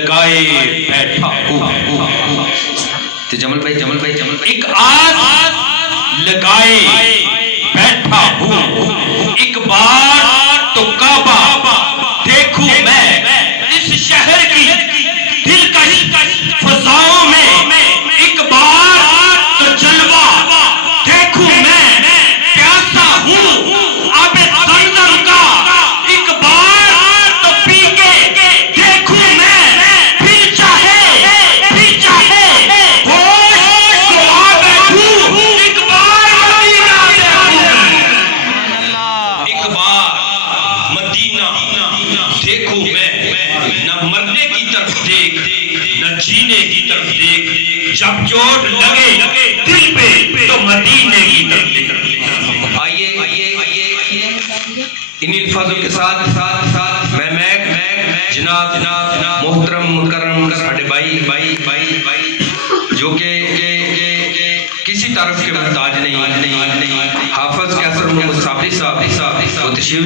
لگائے بیٹھا ہوں. تو جمل بھائی ایک آس لگائے بیٹھا ہوں. ایک بار تو کعبہ دیکھوں میں اس شہر کی دلکش فضاؤں میں. ایک بار تو جلوہ دیکھوں میں پیاسا ہوں آب زمزم کا. ایک بار تو پی کے دیکھوں میں پھر چاہے ہوش تو آ بیٹھوں. ایک بار مدینہ دیکھوں میں. نہ مرنے کی طرف دیکھ نہ جینے کی طرف دیکھ. جب چوٹ لگے دل پہ تو مدینے کی طرف دیکھ. آئیے ان الفاظوں کے ساتھ میں جناب محترم مکرم ساڑھے بھائی جو کہ کسی طرف کے محتاج نہیں, حافظ کیسر محمد صابری صاحب وہ تشریف